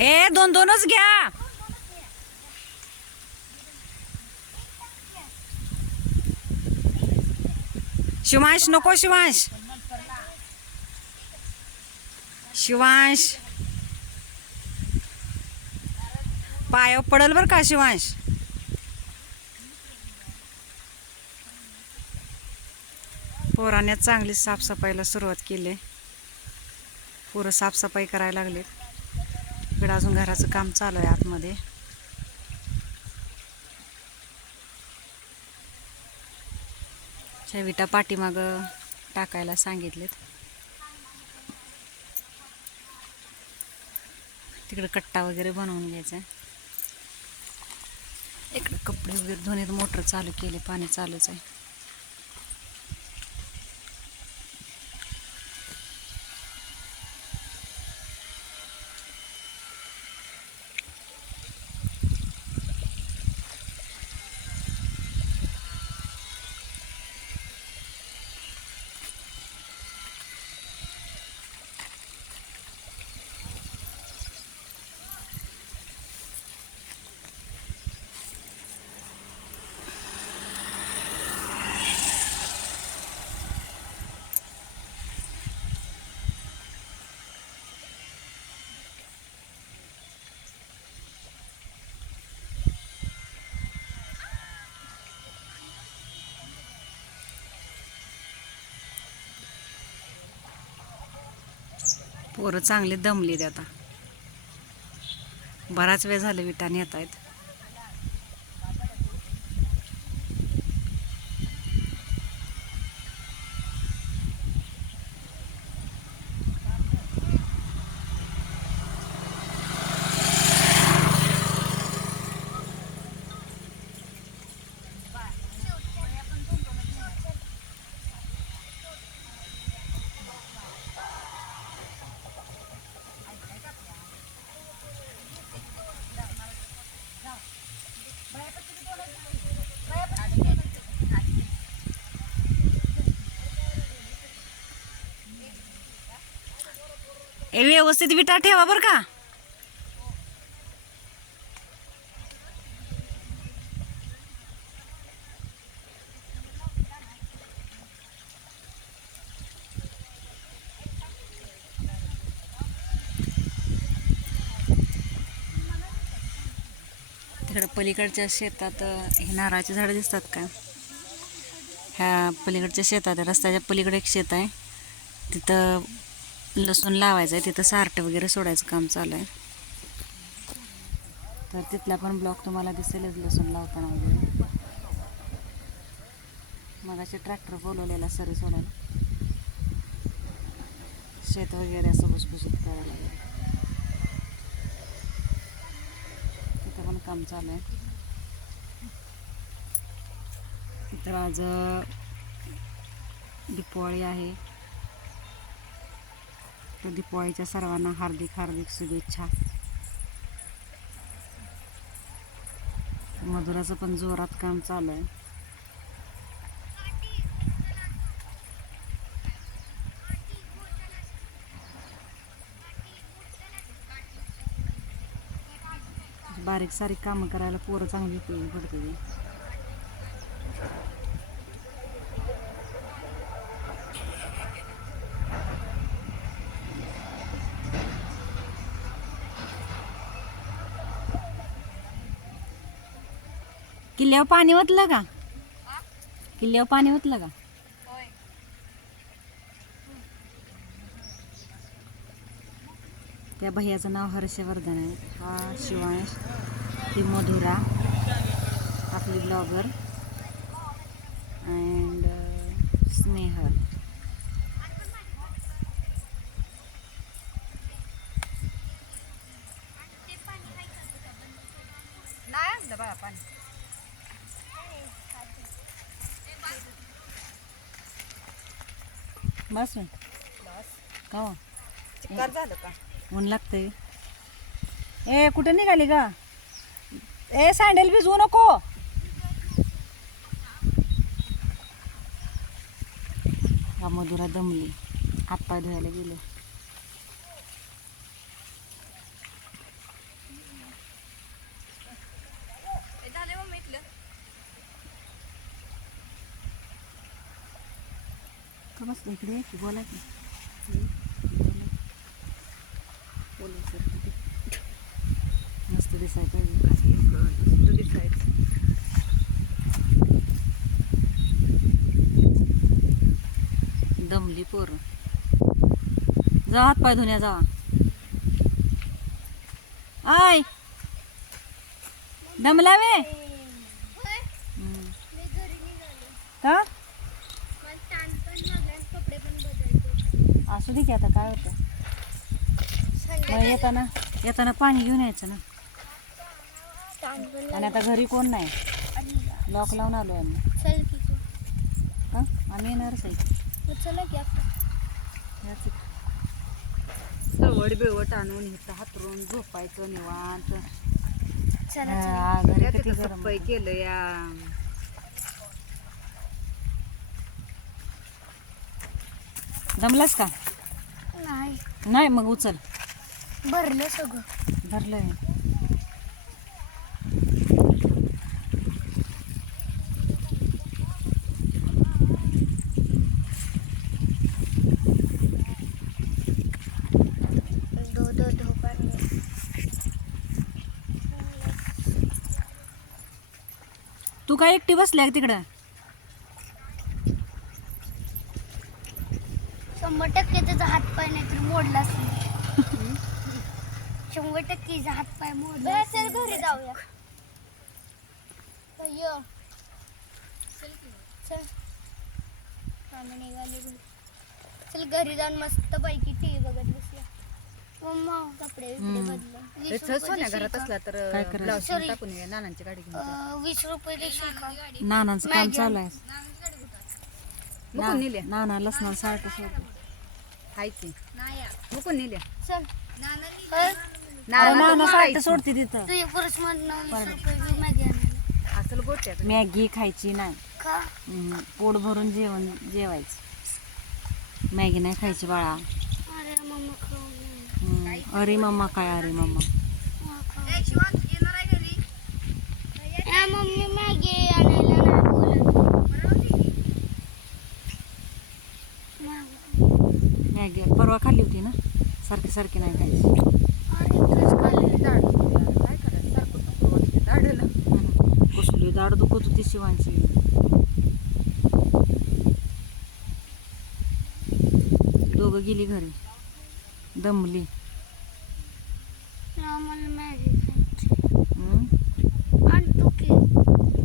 ए दोन दोनच घ्या शिवांश नको शिवांश शिवांश पाय पडल बरं का शिवांश पोराने चांगली साफसफाईला सुरुवात केली. पोरं साफसफाई करायला लागले इकडं अजून घराचं काम चालू आहे आतमध्ये. च्या विटा पाठीमाग टाकायला सांगितलेत. तिकडं कट्टा वगैरे बनवून घ्यायचा इकडे कपडे वगैरे धुण्यात मोटर चालू केली पाणी चालूच आहे. पोरं चांगले दमलेत आता. बराच वेळ झालं विटा नेत आहेत ए व्यवस्थित विटा ठेवा बरं का. तिकडे पलीकडच्या शेतात हे नारळाची झाडं दिसतात का? ह्या पलीकडच्या शेतात रस्त्याच्या पलीकडे एक शेत आहे. तिथं लसूण लावायचं आहे तिथं सार्ट वगैरे सोडायचं काम चालू आहे. तर तिथला पण ब्लॉक तुम्हाला दिसेलच लसूण लावताना वगैरे. मग असे ट्रॅक्टर बोलवलेला सरी सोडायला शेत वगैरे असं भुसभुशीत करायला लागेल. तिथं पण काम चालू आहे. तर आज दिवाळी आहे. तर दिवाळीच्या सर्वांना हार्दिक हार्दिक शुभेच्छा. मधुराचं पण जोरात काम चालू आहे. बारीक सारीक कामं करायला पोरं चांगली पडते. किल्ल्यावर पाणी ओतलं का? किल्ल्यावर पाणी ओतलं का? त्या भैयाचं नाव हर्षवर्धन आहे. हा शिवांश ही मधुरा आपली ब्लॉगर. अँड स्नेहल नाही आणलं बाळा पाणी बस बस. का? चिकार झालं का? ऊन लागतंय. ए कुठं निघाली का ए सँडल भिजवू नको. मधुरा दमली. हातपाय धुवायला गेले झाले मग इथलं का बसलं इकडे की बोला की मस्त दिसाय पाहिजे दमली पोरं. जा हात पाय धुण्या जावा आय! दमला वे. का असू दे की आता काय होतं. मग येताना येताना पाणी घेऊन यायचं ना. आणि आता घरी कोण नाही? लॉक लावून आलो आम्ही. हा? आम्ही येणारच आहे याच इथं. सवड बिवट आणून इथं हातरून झोपायचं निवांत. घरी किती. केलं या. दमलास का? नाही. नाही मग उचल. भरलं सगळं. धरलंय धो धो धो पाणी. तू काय एकटी बसल्या का तिकडं? शंभर टक्के त्याचा हात पाय नाहीतर मोडला असेल शंभर टक्के हिचा हात पाय मोडला चल घरी जाऊया. चल आम्ही निघाले घरी चल घरी जाऊन मस्त पैकी टी व्ही बघत बसूया मम्मा कपडे बिपडे हम्म. बदलून वीस रुपये सोन्या देशील घरात का? असला तर काय करायचं? Blouse Sorry. टाकून ये नानांची गाडी घेऊन जा. अं, वीस रुपये देशील का नानांचं काम चालू आहे नेल्या नाना लसणा साठ हाय की मुकून नेल्या चल. अरे नाना साठ सोडते तिथं. तुझ्या पुरुष मॅगी असल खायची नाही. पोट भरून जेवण जेवायचं. मॅगी नाही खायची बाळा. अरे मम्मा खाऊ नये. हम्म, अरे मम्मा काय अरे मम्मा खाऊ ए, मम्मी मॅगी आणायला नाही बोलत मॅगी. मॅगी परवा खाल्ली होती ना? सारखी सारखी नाही खायची. कसली दाढ दुखत होती शिवांची. दोघं गेली घरी. दमली.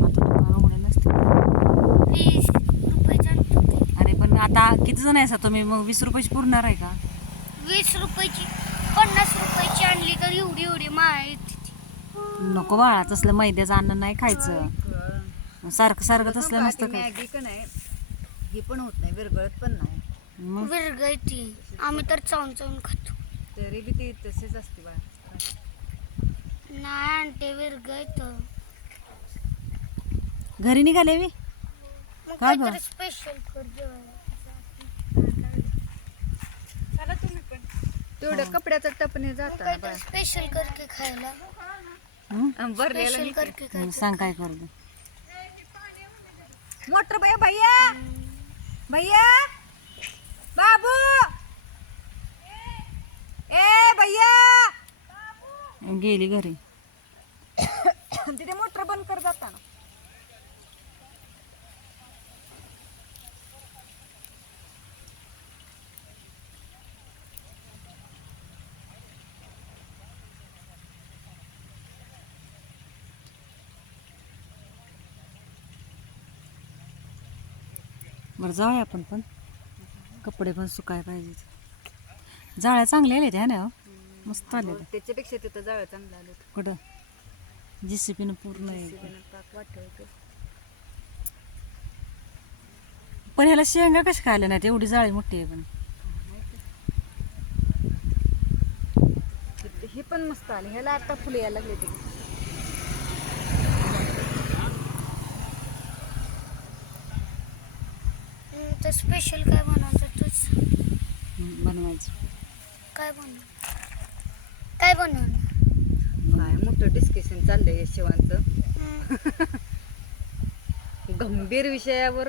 आता दुकान उघडे नसते वीस रुपयाची आणतो की अरे पण आता किती जण आहे तुम्ही? मग वीस रुपयाची पुरणार आहे का? वीस रुपयाची पन्नास रुपयाची आणली तर एवढी एवढी माळ येते ती. नको बाळा तसलं मैद्याचं अन्न नाही खायचं. सारखं सारखं तसलं नसतं ती काय मॅगी का नाही ही पण होत नाही विरगळत पण नाही. मग? विरगळती आम्ही तर चावून चावून खातो. तरी बी ती तशीच असते बाळा. नाही आणते विरगळत घरी निघाले मी मग काय काहीतरी? स्पेशल कर जेवायला तेवढं कपड्याचं टपणे मग जातं ना स्पेशल करके खायला. हं? बाळा भरलेलं स्पेशल नाही करके खायचं सांग काय करू मोटर भैया भैया! भैया! बाबू! ए भैया! गेली घरी. तिथे मोटर बरं जाऊया आपण पण कपडे पण सुकाय पाहिजेत जाळ्या चांगल्या आल्या त्या ना हो? मस्त आल्या त्या. त्याच्यापेक्षा तिथं जाळ चांगलं आलं होतं. कुठं जी सी पीनं पूर्ण आहे. पण ह्याला शेंगा कशा खायला नाहीत एवढी जाळी मोठी आहे पण हे- हे पण मस्त आले ह्याला आता फुले यायला लागले ते तर स्पेशल काय बनवायचं तूच? बनवायचं. काय बनव काय बनवणार? काय मोठं डिस्कशन चाललंय शिवांचं. हम्म, गंभीर विषयावर